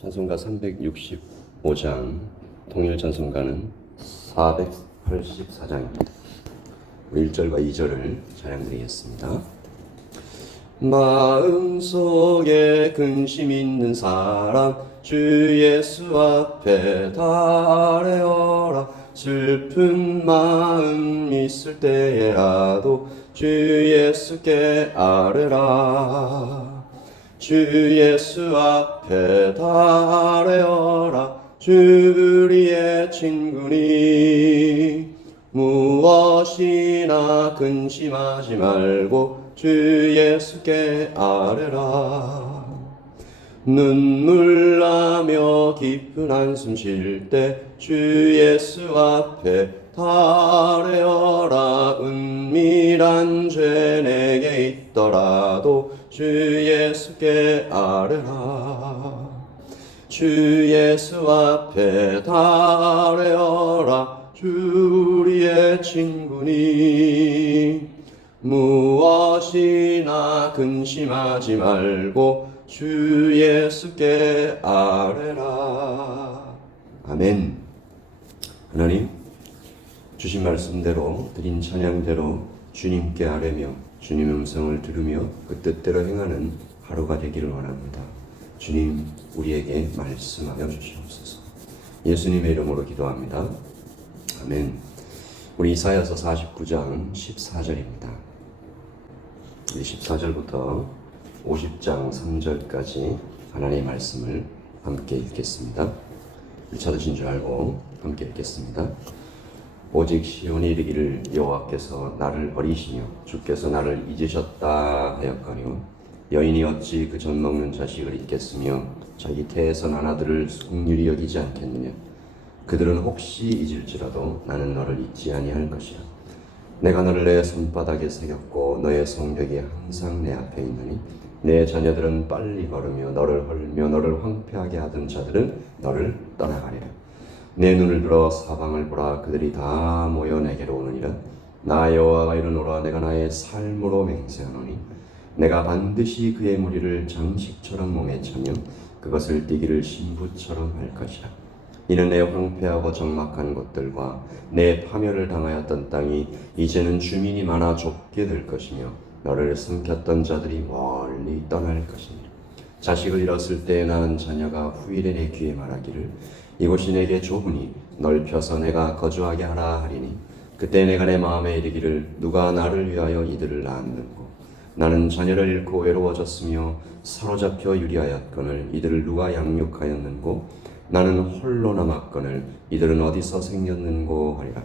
찬송가 365장, 통일 찬송가는 484장입니다. 1절과 2절을 찬양드리겠습니다. 마음속에 근심 있는 사람 주 예수 앞에 달래어라. 슬픈 마음 있을 때에라도 주 예수께 아뢰라. 주 예수 앞에 달래어라. 주 우리의 친구니 무엇이나 근심하지 말고 주 예수께 아뢰라. 눈물 나며 깊은 한숨 쉴 때 주 예수 앞에 달래어라. 은밀한 죄 내게 있더라도 주 예수께 아뢰라. 주 예수 앞에 달래어라. 주 우리의 친구니 무엇이나 근심하지 말고 주 예수께 아뢰라. 아멘. 하나님, 주신 말씀대로 드린 찬양대로 주님께 아뢰며 주님의 음성을 들으며 그 뜻대로 행하는 하루가 되기를 원합니다. 주님, 우리에게 말씀하여 주시옵소서. 예수님의 이름으로 기도합니다. 아멘. 우리 이사야서 49장 14절입니다. 14절부터 50장 3절까지 하나님의 말씀을 함께 읽겠습니다. 찾으신 줄 알고 함께 읽겠습니다. 오직 시온이 이르기를 여호와께서 나를 버리시며 주께서 나를 잊으셨다 하였거니와 여인이 어찌 그 젖 먹는 자식을 잊겠으며 자기 태에서 난 아들을 긍휼히 여기지 않겠느냐. 그들은 혹시 잊을지라도 나는 너를 잊지 아니할 것이라. 내가 너를 내 손바닥에 새겼고 너의 성벽이 항상 내 앞에 있느니 내 자녀들은 빨리 걸으며 너를 헐며 너를 황폐하게 하던 자들은 너를 떠나가리라. 내 눈을 들어 사방을 보라. 그들이 다 모여 내게로 오느니라. 나 여호와가 이르노라. 내가 나의 삶으로 맹세하노니 내가 반드시 그의 무리를 장식처럼 몸에 차며 그것을 띠기를 신부처럼 할 것이라. 이는 내 황폐하고 적막한 곳들과 내 파멸을 당하였던 땅이 이제는 주민이 많아 좁게 될 것이며 너를 삼켰던 자들이 멀리 떠날 것이니라. 자식을 잃었을 때에 낳은 자녀가 후일에 내 귀에 말하기를 이곳이 내게 좁으니 넓혀서 내가 거주하게 하라 하리니 그때 내가 내 마음에 이르기를 누가 나를 위하여 이들을 낳았는고. 나는 자녀를 잃고 외로워졌으며 사로잡혀 유리하였거늘 이들을 누가 양육하였는고. 나는 홀로 남았거늘 이들은 어디서 생겼는고 하리라.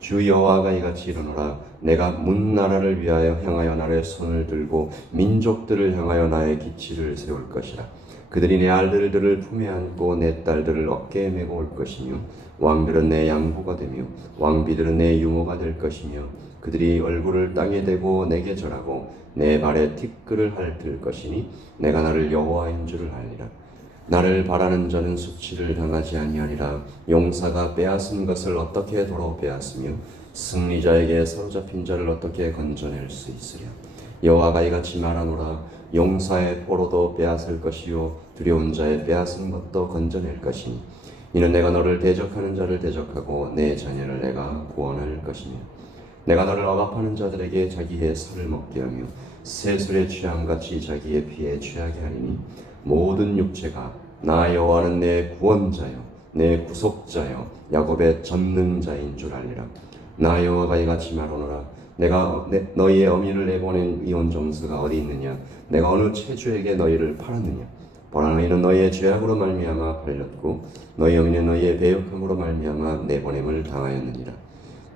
주 여호와가 이같이 이르노라. 내가 문 나라를 위하여 향하여 나의 손을 들고 민족들을 향하여 나의 기치를 세울 것이라. 그들이 내 아들들을 품에 안고 내 딸들을 어깨에 메고 올 것이며 왕들은 내 양보가 되며 왕비들은 내 유모가 될 것이며 그들이 얼굴을 땅에 대고 내게 절하고 내 발에 티끌을 핥을 것이니 내가 나를 여호와인 줄을 알리라. 나를 바라는 자는 수치를 당하지 아니하리라. 용사가 빼앗은 것을 어떻게 도로 빼앗으며 승리자에게 사로잡힌 자를 어떻게 건져낼 수 있으랴. 여호와가 이같이 말하노라. 용사의 포로도 빼앗을 것이요 두려운 자의 빼앗은 것도 건져낼 것이니 이는 내가 너를 대적하는 자를 대적하고 내 자녀를 내가 구원할 것이며 내가 너를 억압하는 자들에게 자기의 살을 먹게 하며 새술에 취함같이 자기의 피에 취하게 하리니 모든 육체가 나 여호와는 내 구원자요 내 구속자요 야곱의 전능자인 줄 알리라. 나 여호와가 이같이 말하노라. 내가 너희의 어미를 내보낸 이혼 점수가 어디 있느냐. 내가 어느 체주에게 너희를 팔았느냐. 보라, 너희는 너희의 죄악으로 말미암아 팔렸고 너희 어미는 너희의 배역함으로 말미암아 내보냄을 당하였느니라.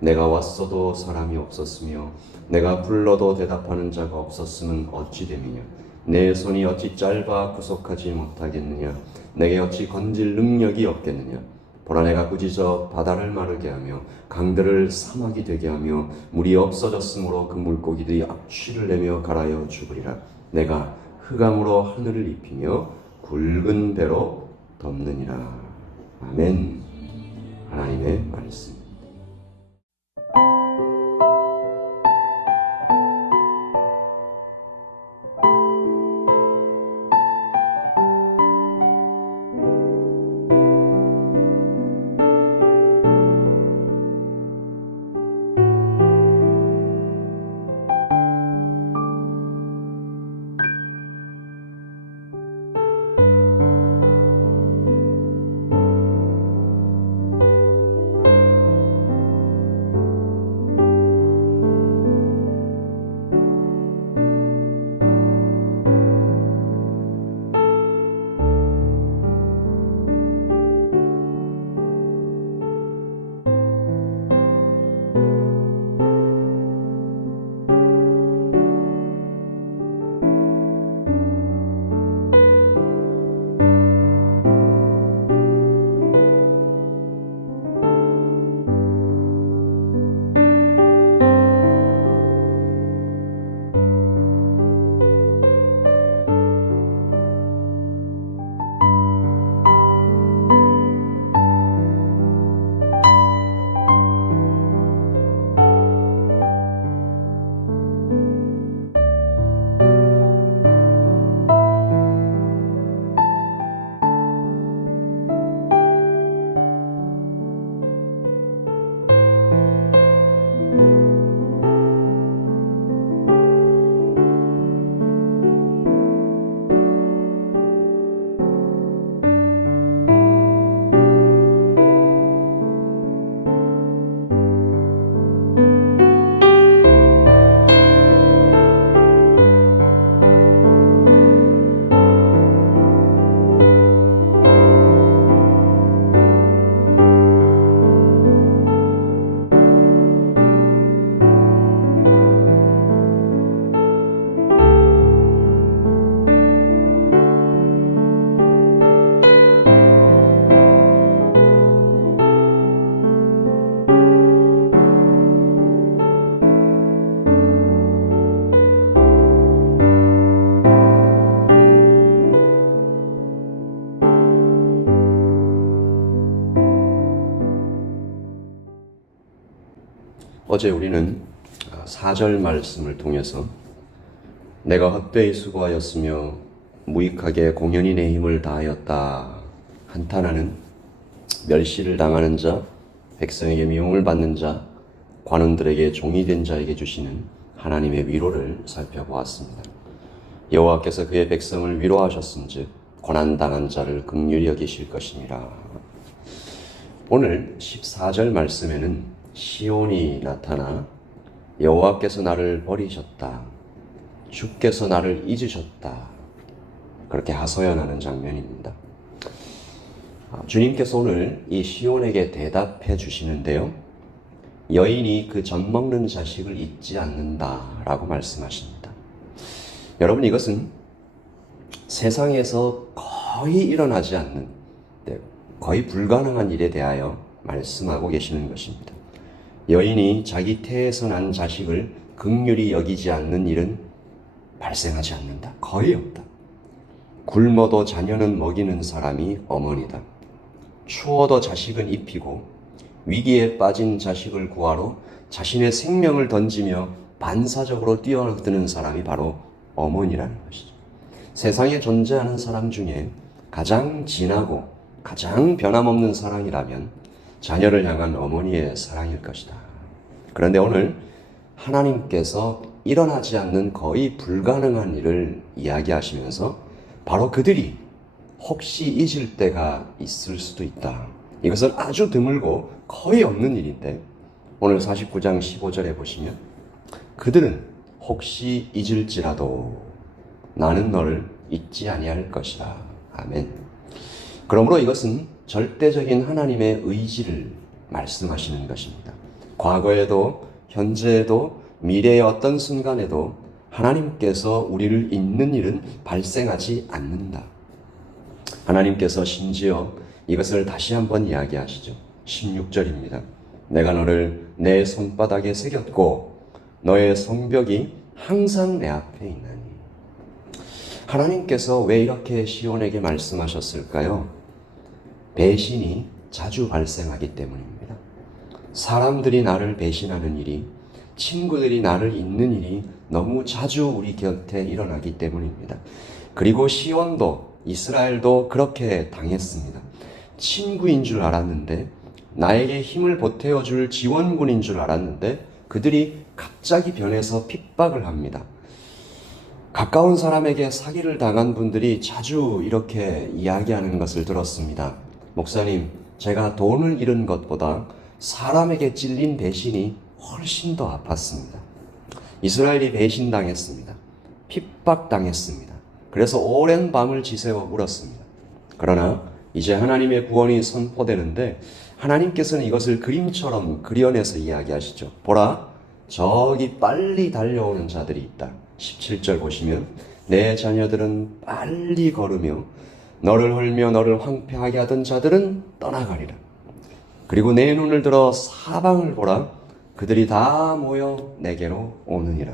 내가 왔어도 사람이 없었으며 내가 불러도 대답하는 자가 없었으면 어찌 됨이냐. 내 손이 어찌 짧아 구속하지 못하겠느냐. 내게 어찌 건질 능력이 없겠느냐. 보라, 내가 꾸짖어 바다를 마르게 하며 강들을 사막이 되게 하며 물이 없어졌으므로 그 물고기들이 악취를 내며 갈아여 죽으리라. 내가 흑암으로 하늘을 입히며 굵은 배로 덮느니라. 아멘. 하나님의 말씀. 어제 우리는 4절 말씀을 통해서 내가 헛되이 수고하였으며 무익하게 공연히 내 힘을 다하였다 한탄하는 멸시를 당하는 자, 백성에게 미움을 받는 자, 관원들에게 종이 된 자에게 주시는 하나님의 위로를 살펴보았습니다. 여호와께서 그의 백성을 위로하셨은즉 고난당한 자를 긍휼히 여기실 것이니라. 오늘 14절 말씀에는 시온이 나타나 여호와께서 나를 버리셨다, 주께서 나를 잊으셨다, 그렇게 하소연하는 장면입니다. 주님께서 오늘 이 시온에게 대답해 주시는데요, 여인이 그 젖 먹는 자식을 잊지 않는다라고 말씀하십니다. 여러분, 이것은 세상에서 거의 일어나지 않는, 거의 불가능한 일에 대하여 말씀하고 계시는 것입니다. 여인이 자기 태에서 난 자식을 긍휼히 여기지 않는 일은 발생하지 않는다. 거의 없다. 굶어도 자녀는 먹이는 사람이 어머니다. 추워도 자식은 입히고 위기에 빠진 자식을 구하러 자신의 생명을 던지며 반사적으로 뛰어드는 사람이 바로 어머니라는 것이죠. 세상에 존재하는 사람 중에 가장 진하고 가장 변함없는 사랑이라면 자녀를 향한 어머니의 사랑일 것이다. 그런데 오늘 하나님께서 일어나지 않는 거의 불가능한 일을 이야기하시면서 바로 그들이 혹시 잊을 때가 있을 수도 있다. 이것은 아주 드물고 거의 없는 일인데 오늘 49장 15절에 보시면 그들은 혹시 잊을지라도 나는 너를 잊지 아니할 것이라. 아멘. 그러므로 이것은 절대적인 하나님의 의지를 말씀하시는 것입니다. 과거에도 현재에도 미래의 어떤 순간에도 하나님께서 우리를 잊는 일은 발생하지 않는다. 하나님께서 심지어 이것을 다시 한번 이야기하시죠. 16절입니다. 내가 너를 내 손바닥에 새겼고 너의 성벽이 항상 내 앞에 있나니. 하나님께서 왜 이렇게 시온에게 말씀하셨을까요? 배신이 자주 발생하기 때문입니다. 사람들이 나를 배신하는 일이, 친구들이 나를 잊는 일이 너무 자주 우리 곁에 일어나기 때문입니다. 그리고 시온도 이스라엘도 그렇게 당했습니다. 친구인 줄 알았는데, 나에게 힘을 보태어줄 지원군인 줄 알았는데 그들이 갑자기 변해서 핍박을 합니다. 가까운 사람에게 사기를 당한 분들이 자주 이렇게 이야기하는 것을 들었습니다. 목사님, 제가 돈을 잃은 것보다 사람에게 찔린 배신이 훨씬 더 아팠습니다. 이스라엘이 배신당했습니다. 핍박당했습니다. 그래서 오랜 밤을 지새워 울었습니다. 그러나 이제 하나님의 구원이 선포되는데 하나님께서는 이것을 그림처럼 그려내서 이야기하시죠. 보라, 저기 빨리 달려오는 자들이 있다. 17절 보시면 내 자녀들은 빨리 걸으며 너를 헐며 너를 황폐하게 하던 자들은 떠나가리라. 그리고 내 눈을 들어 사방을 보라, 그들이 다 모여 내게로 오느니라.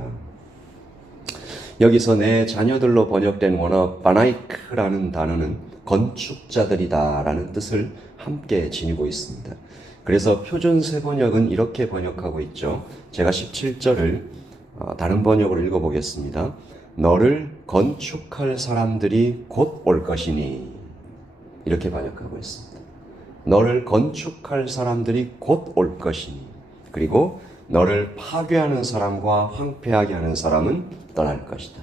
여기서 내 자녀들로 번역된 원어 바나이크라는 단어는 건축자들이다 라는 뜻을 함께 지니고 있습니다. 그래서 표준 세번역은 이렇게 번역하고 있죠. 제가 17절을 다른 번역으로 읽어보겠습니다. 너를 건축할 사람들이 곧 올 것이니, 이렇게 번역하고 있습니다. 너를 건축할 사람들이 곧 올 것이니, 그리고 너를 파괴하는 사람과 황폐하게 하는 사람은 떠날 것이다.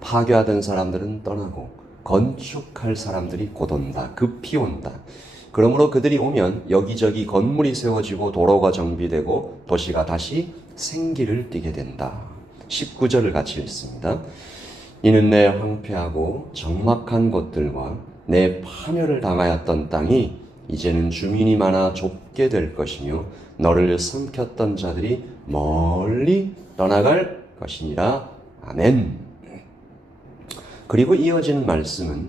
파괴하던 사람들은 떠나고 건축할 사람들이 곧 온다. 급히 온다. 그러므로 그들이 오면 여기저기 건물이 세워지고 도로가 정비되고 도시가 다시 생기를 띠게 된다. 19절을 같이 읽습니다. 이는 내 황폐하고 적막한 곳들과 내 파멸을 당하였던 땅이 이제는 주민이 많아 좁게 될 것이며 너를 삼켰던 자들이 멀리 떠나갈 것이니라. 아멘. 그리고 이어지는 말씀은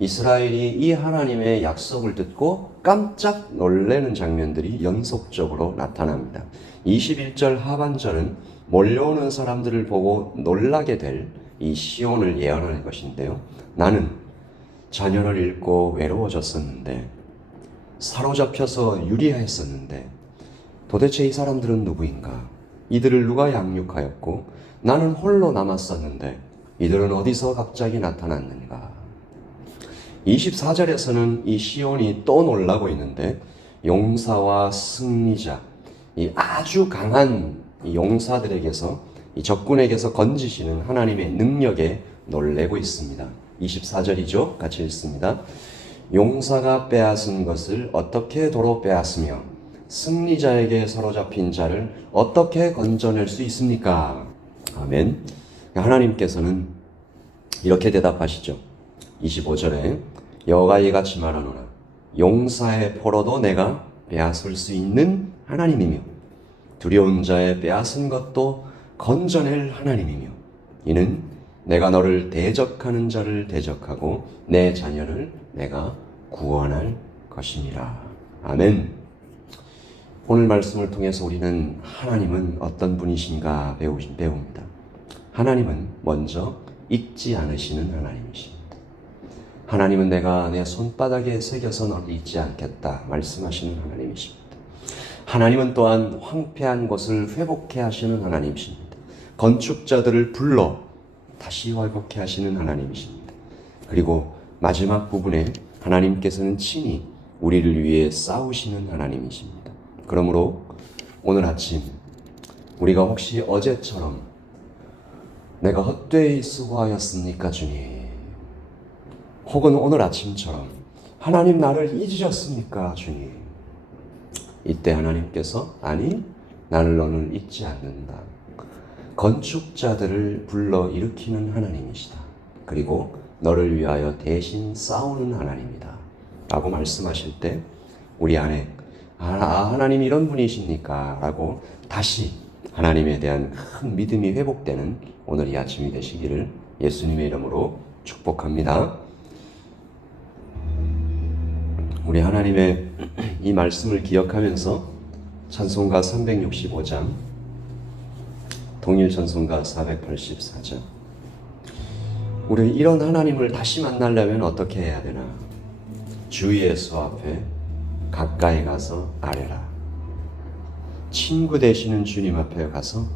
이스라엘이 이 하나님의 약속을 듣고 깜짝 놀라는 장면들이 연속적으로 나타납니다. 21절 하반절은 몰려오는 사람들을 보고 놀라게 될 이 시온을 예언하는 것인데요. 나는 자녀를 잃고 외로워졌었는데, 사로잡혀서 유리했었는데, 도대체 이 사람들은 누구인가? 이들을 누가 양육하였고 나는 홀로 남았었는데 이들은 어디서 갑자기 나타났는가? 24절에서는 이 시온이 또 놀라고 있는데 용사와 승리자, 이 아주 강한 용사들에게서 이 적군에게서 건지시는 하나님의 능력에 놀래고 있습니다. 24절이죠. 같이 읽습니다. 용사가 빼앗은 것을 어떻게 도로 빼앗으며 승리자에게 사로잡힌 자를 어떻게 건져낼 수 있습니까? 아멘. 하나님께서는 이렇게 대답하시죠. 25절에 여호와가 이같이 말하노라. 용사의 포로도 내가 빼앗을 수 있는 하나님이며 두려운 자의 빼앗은 것도 건져낼 하나님이며 이는 내가 너를 대적하는 자를 대적하고 내 자녀를 내가 구원할 것이니라. 아멘. 오늘 말씀을 통해서 우리는 하나님은 어떤 분이신가 배웁니다. 하나님은 먼저 잊지 않으시는 하나님이십니다. 하나님은 내가 내 손바닥에 새겨서 너를 잊지 않겠다 말씀하시는 하나님이십니다. 하나님은 또한 황폐한 것을 회복해 하시는 하나님이십니다. 건축자들을 불러 다시 회복해 하시는 하나님이십니다. 그리고 마지막 부분에 하나님께서는 친히 우리를 위해 싸우시는 하나님이십니다. 그러므로 오늘 아침 우리가 혹시 어제처럼 내가 헛되이 수고하였습니까 주님? 혹은 오늘 아침처럼 하나님 나를 잊으셨습니까 주님? 이때 하나님께서 아니 나를 너는 잊지 않는다. 건축자들을 불러 일으키는 하나님이시다. 그리고 너를 위하여 대신 싸우는 하나님이다 라고 말씀하실 때 우리 안에 하나님 이런 분이십니까? 라고 다시 하나님에 대한 큰 믿음이 회복되는 오늘 이 아침이 되시기를 예수님의 이름으로 축복합니다. 우리 하나님의 이 말씀을 기억하면서 찬송가 365장, 동일 찬송가 484장, 우리 이런 하나님을 다시 만나려면 어떻게 해야 되나? 주 예수 앞에 가까이 가서 아뢰라. 친구 되시는 주님 앞에 가서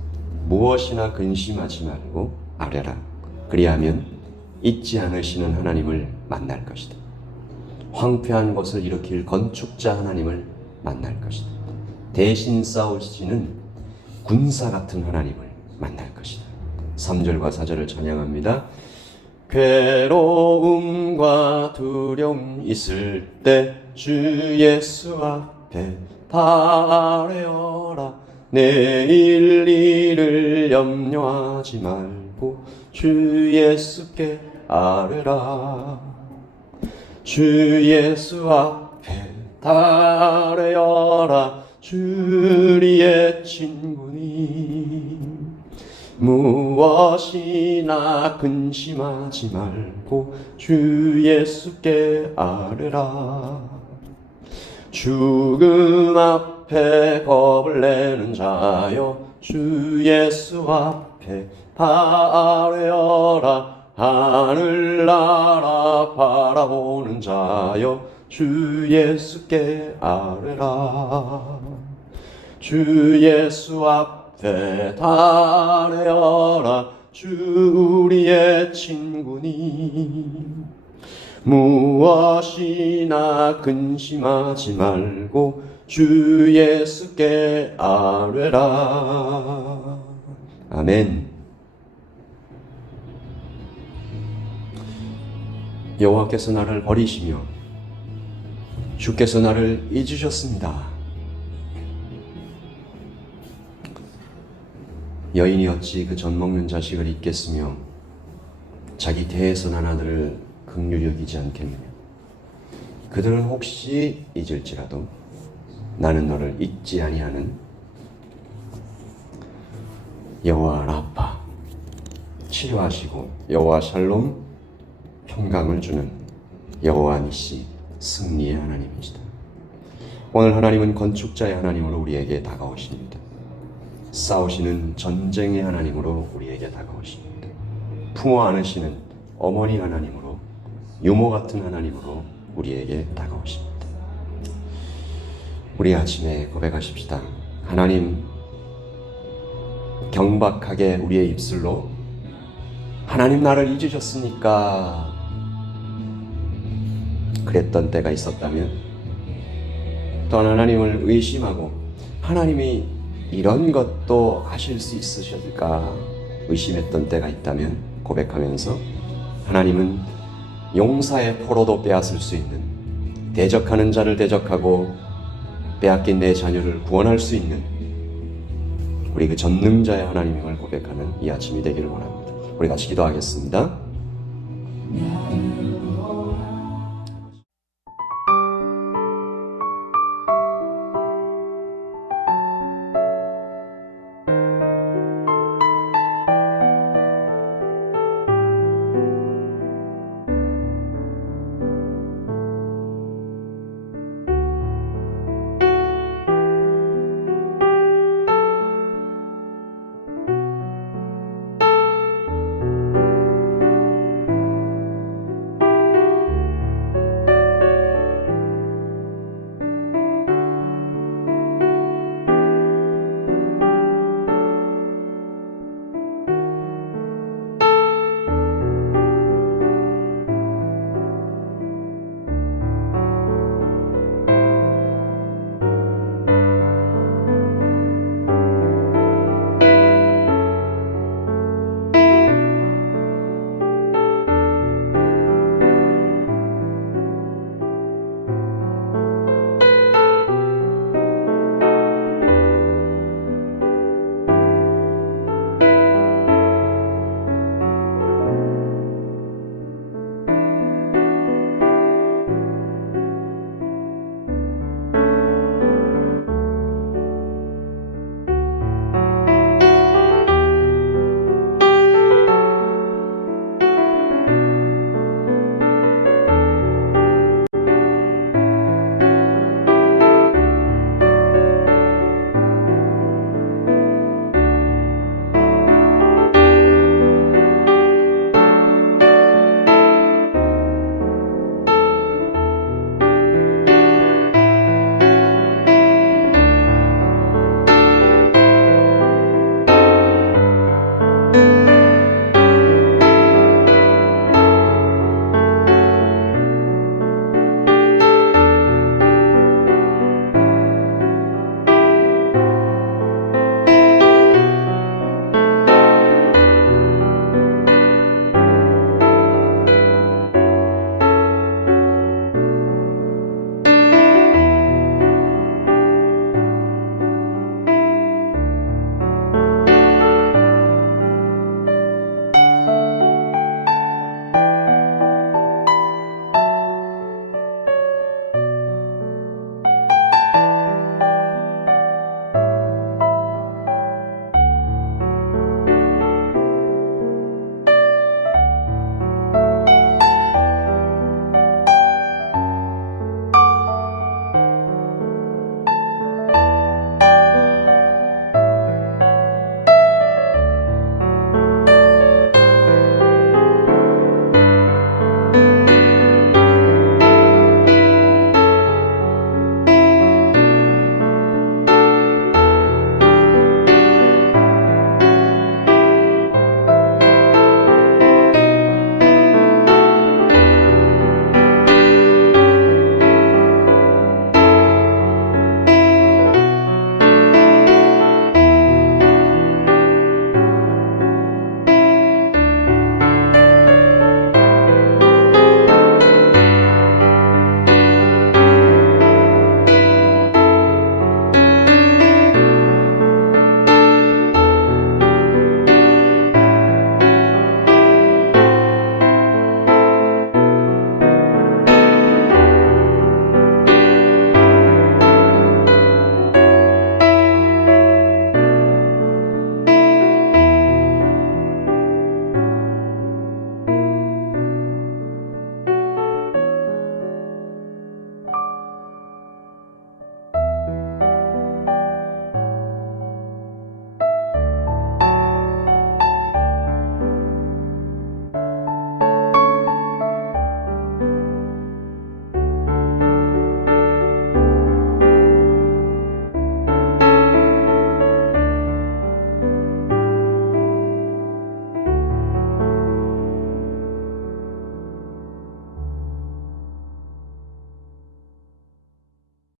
무엇이나 근심하지 말고 아뢰라. 그리하면 잊지 않으시는 하나님을 만날 것이다. 황폐한 것을 일으킬 건축자 하나님을 만날 것이다. 대신 싸우시는 군사 같은 하나님을 만날 것이다. 3절과 4절을 찬양합니다. 괴로움과 두려움 있을 때 주 예수 앞에 아뢰어라. 내일 일을 염려하지 말고 주 예수께 아뢰라. 주 예수 앞에 아뢰어라. 주 우리의 친구니 무엇이나 근심하지 말고 주 예수께 아뢰라. 죽음 앞에 겁을 내는 자여 주 예수 앞에 아뢰어라. 하늘나라 바라보는 자여 주 예수께 아뢰라. 주 예수 앞에 아뢰어라. 주 우리의 친구니 무엇이나 근심하지 말고 주 예수께 아뢰라. 아멘. 여호와께서 나를 버리시며 주께서 나를 잊으셨습니다. 여인이 어찌 그 젖 먹는 자식을 잊겠으며 자기 태에서 난 아들을 긍휼히 여기지 않겠느냐. 그들은 혹시 잊을지라도 나는 너를 잊지 아니하는 여호와 라파, 치료하시고 여호와 샬롬, 평강을 주는 여호와 니시, 승리의 하나님이시다. 오늘 하나님은 건축자의 하나님으로 우리에게 다가오십니다. 싸우시는 전쟁의 하나님으로 우리에게 다가오십니다. 품어 안으시는 어머니 하나님으로, 유모 같은 하나님으로 우리에게 다가오십니다. 우리 아침에 고백하십시다. 하나님 경박하게 우리의 입술로 하나님 나를 잊으셨습니까? 그랬던 때가 있었다면, 또한 하나님을 의심하고 하나님이 이런 것도 하실 수 있으실까 의심했던 때가 있다면 고백하면서 하나님은 용사의 포로도 빼앗을 수 있는, 대적하는 자를 대적하고 빼앗긴 내 자녀를 구원할 수 있는 우리 그 전능자의 하나님임을 고백하는 이 아침이 되기를 원합니다. 우리 같이 기도하겠습니다.